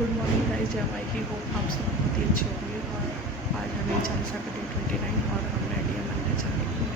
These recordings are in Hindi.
गुड मॉर्निंग गाइस, जय माई की होप आप सब बहुत ही अच्छे होंगे। और आज हमें चालीसा का डे 29 और हम रेडी हैं मंदिर जाने के लिए।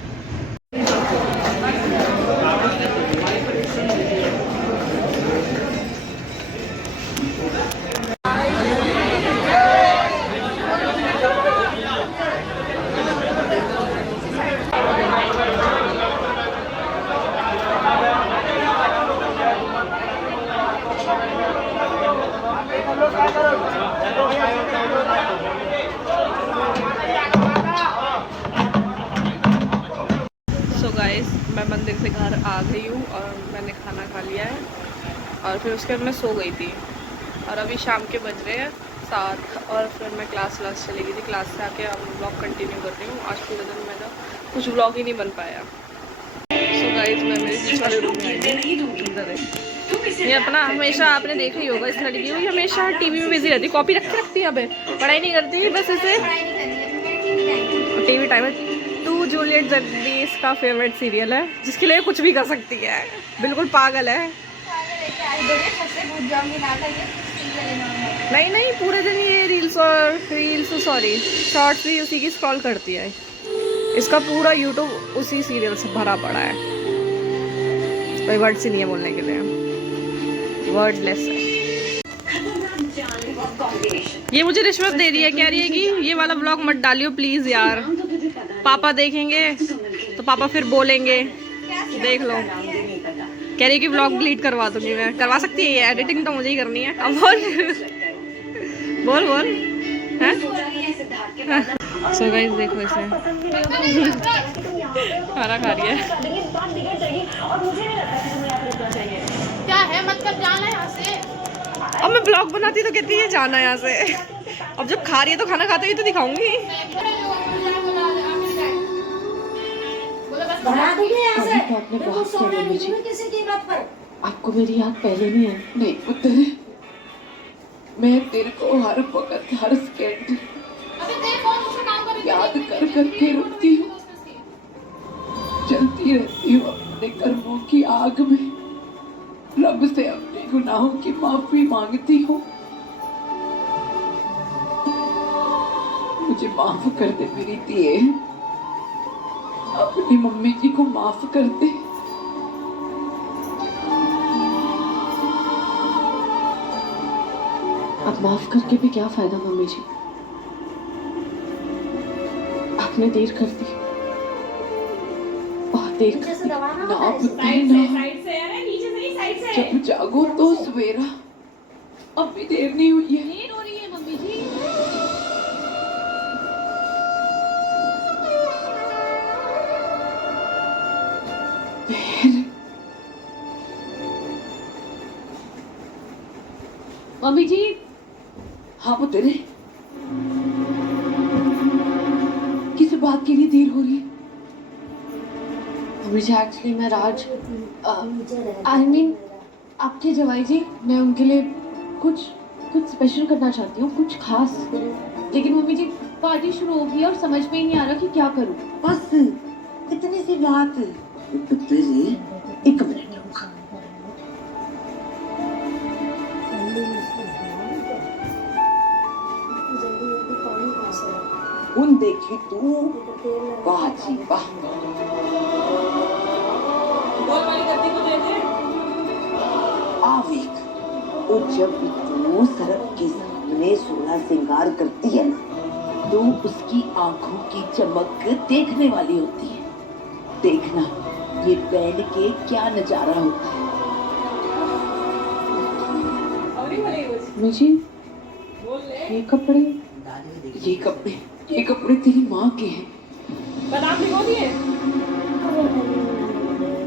सो गाइस, मैं मंदिर से घर आ गई हूँ और मैंने खाना खा लिया है और फिर उसके बाद मैं सो गई थी। और अभी शाम के बज रहे हैं 7 और फिर मैं क्लास चली गई थी। क्लास से आके अब ब्लॉग कंटिन्यू कर रही हूँ। आज पूरे दिन मेरा कुछ ब्लॉग ही नहीं बन पाया। सो गाइस, मैं मेरे बीच वाले रूम में आई। ये अपना हमेशा आपने देखा ही होगा, इस लड़की को हमेशा टीवी में बिजी रहती, कॉपी रखती है, अबे पढ़ाई नहीं करती, बस इसे टीवी टाइम है। टू जूलियट जल्दी इसका फेवरेट सीरियल है, जिसके लिए कुछ भी कर सकती है, बिल्कुल पागल है। नहीं नहीं, पूरे दिन ये रील्स सॉरी शॉर्ट्स भी उसी की स्क्रॉल करती है। इसका पूरा यूट्यूब उसी सीरियल से भरा पड़ा है। कोई वर्ड्स ही नहीं है बोलने के लिए, वर्डलेस है। ये मुझे रिश्वत दे रही है, कह रही है कि ये वाला व्लॉग मत डालियो प्लीज यार, पापा देखेंगे तो पापा फिर बोलेंगे। देख लो, कह रही है कि व्लॉग डिलीट करवा दूंगी मैं। करवा सकती है, ये एडिटिंग तो मुझे ही करनी है। अब बोल बोल हैं। सो गाइस देखो इसे खाना खा रही है। क्या है मतलब जाना है यहाँ से? अब मैं ब्लॉग बनाती तो कहती है जाना है यहाँ से। अब जब खा रही है तो खाना खाते हुए तो दिखाऊंगी। आपको मेरी याद पहले नहीं है? नहीं पुत्र, मैं तेरे को हर वक्त हर सेकंड याद कर करके रोती हूँ, जलती रहती हूँ अपने कर्मों की आग में। रब से अपने गुनाहों की माफी मांगती हूँ। मुझे माफ कर दे मेरी दिए, अपनी मम्मी जी को माफ कर दे। अब माफ करके भी क्या फायदा मम्मी जी, आपने देर कर दी, बहुत देर कर दी। ना पुत्री ना, जब जागो तो सवेरा। अब भी देर नहीं हुई है। देर हो रही है मम्मी जी। मम्मी जी, हाँ पुत्र, किस बात के लिए देर हो रही है? मम्मी जी एक्चुअली मैं राज आई मीन आपके जवाई जी, मैं उनके लिए कुछ स्पेशल करना चाहती हूँ, कुछ खास। लेकिन मम्मी जी पार्टी शुरू होगी और समझ में ही नहीं आ रहा कि क्या करूँ। बस इतनी सी बात। पुत्र जी एक मिनट रुक। उन देखी तू वाह जी वाह। आवेक, और जब तू सरब के सामने सोलह श्रृंगार करती है ना, तो उसकी आंखों की चमक देखने वाली होती है। देखना ये पहन के क्या नजारा होता है। मुझे ये कपड़े तेरी माँ के हैं।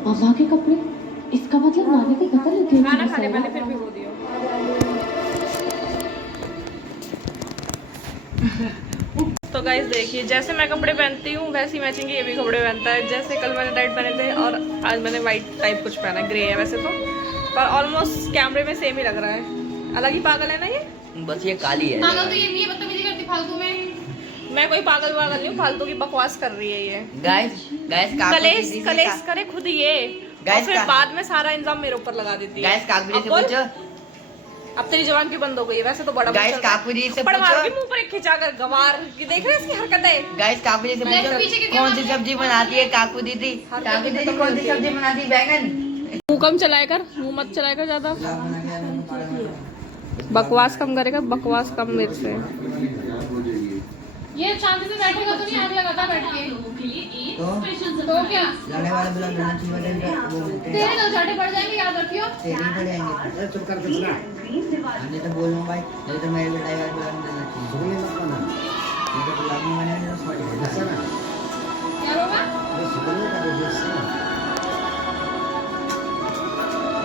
माँ के कपड़े? इसका मतलब नानी के घर लेके खाना खाने मैंने फिर भिगो दिया। तो गाइस देखिए, जैसे मैं कपड़े पहनती हूँ वैसी मैचिंग ये भी कपड़े पहनता है। जैसे कल मैंने रेड पहने थे और आज मैंने वाइट टाइप कुछ पहना है, ग्रे है वैसे तो, पर ऑलमोस्ट कैमरे में सेम ही लग रहा है। अलग ही पागल है ना ये, बस ये काली है। पागल तो ये भी है, बदतमीजी करती फालतू में। मैं कोई पागल नहीं हूँ, फालतू की बकवास कर रही है ये। गाइस कलेश करे खुद ये, और फिर बाद में सारा इंजाम मेरे ऊपर लगा देती है। गाइस काकबिरी से पूछो। अब तेरी जबान क्यों बंद हो गई है? वैसे तो बड़ा गाइस काकू जी से बड़ा मार के पूछो, मुंह पर एक खिंचा कर गवार ये देख रहे हैं इसकी हरकतें। गाइस काकू जी से पूछो कौन सी सब्जी बनाती है काकू दीदी? काकू दीदी कौन सी सब्जी बनाती है? बैंगन। मुंह कम चलाया कर, मुंह मत चलाया कर ज्यादा। बकवास कम करेगा, बकवास कम मेरे से। ये शांति से बैठेगा तो नहीं, आग लगाता बैठ के। तो क्या लड़ने वाले बुला लेना चाहिए, वो बोलते हैं तेरे तो चाटे पड़ जाएंगे, याद रखियो। तेरे ही पड़ जाएंगे। चुप कर सुना, नहीं तो बोलूँ भाई, नहीं तो मेरे बेटा यार बुला देना चाहिए। ये तो बुला नहीं मैंने तो सॉरी क्या होगा?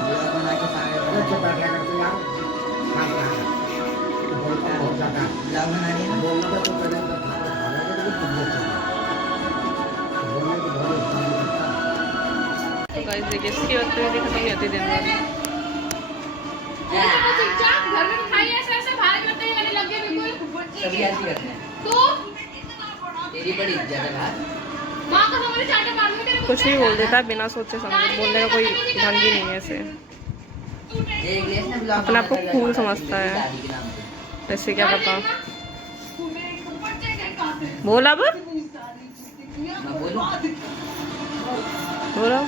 बुला बना के पागल बना के बुला बना रही है ना। तो गाइस देखिए इसकी बदतमीजी खत्म नहीं होती दिन भर। चुपचाप घर में खाई ऐसे ऐसे बाहर करते हैं, लगे लग गए बिल्कुल। सभी ऐसे करते हैं। तो तेरी बड़ी इज्जत है बात। माँ का हमारे चाटे मारने तेरे कुछ भी बोल देता है बिना सोचे समझे, बोलने का कोई ढंग ही नहीं है ऐसे। एक गिलास ना बुला अपने आप को cool समझता है। दादी के नाम पे। ऐसे क्या पता। बोल अब, मैं बोलूं? बोलो।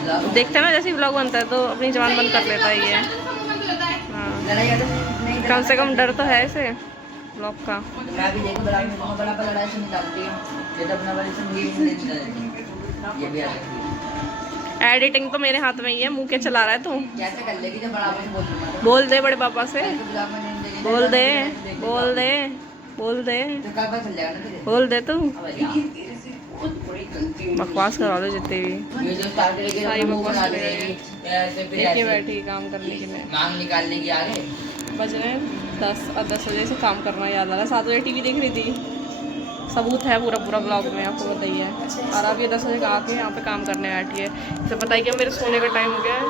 बुलाओ। देखते हैं ना जैसे ब्लॉग बनता है तो अपनी जबान बंद कर लेता है ये। हाँ लड़ाई अगर नहीं कम से कम डर तो है इसे ब्लॉग का। मैं भी देखो बड़ा बड़ा बड़ा लड़ाई से निकालती हूँ, ये तो अपना वाली से मुझे नहीं निकालती। ये भी आ सकती है। एडिटिंग तो मेरे हाथ में ही है, मुंह क्या चला रहा है तू? कैसे कर लेगी जब बराबर से बोल दूंगा तो? बोल दे बड़े पापा से, तो ब्लॉग में नहीं देगी, बोल दे, देगी। बोल दे, बोल दे, तो कल पता चल जाएगा ना तुझे। बोल दे तू। अब यार, बकवास करा लो जितने भी। ये जो स्टार्ट करेगी सारी मुंह बकवास बना कर रही देगी, ऐसे फिर देखिए ऐसे बैठी काम करने के लिए। मांग निकालने की आगे। बज रहे हैं 10 और 10 बजे से काम करना याद आ रहा है। 7 बजे टीवी देख रही थी, सबूत है पूरा पूरा ब्लॉग में, आपको बताइए। और अब ये 10 बजे आके यहाँ पे काम करने बैठी है। इसे पता है कि मेरे सोने का टाइम हो गया है,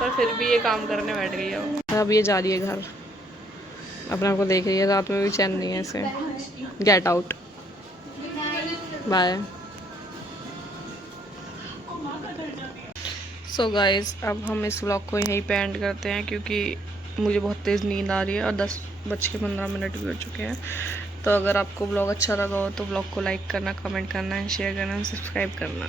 पर फिर भी ये काम करने बैठ गई है। अब ये जा रही है घर, अपने आप को देख रही है, रात में भी चैन नहीं है इसे। Get out, bye. So guys अब हम इस व्लॉग को यहीं पे एंड करते हैं, क्योंकि मुझे बहुत तेज़ नींद आ रही है और 10:15 भी हो चुके हैं। तो अगर आपको व्लॉग अच्छा लगा हो तो व्लॉग को लाइक करना, कमेंट करना, शेयर करना, सब्सक्राइब करना।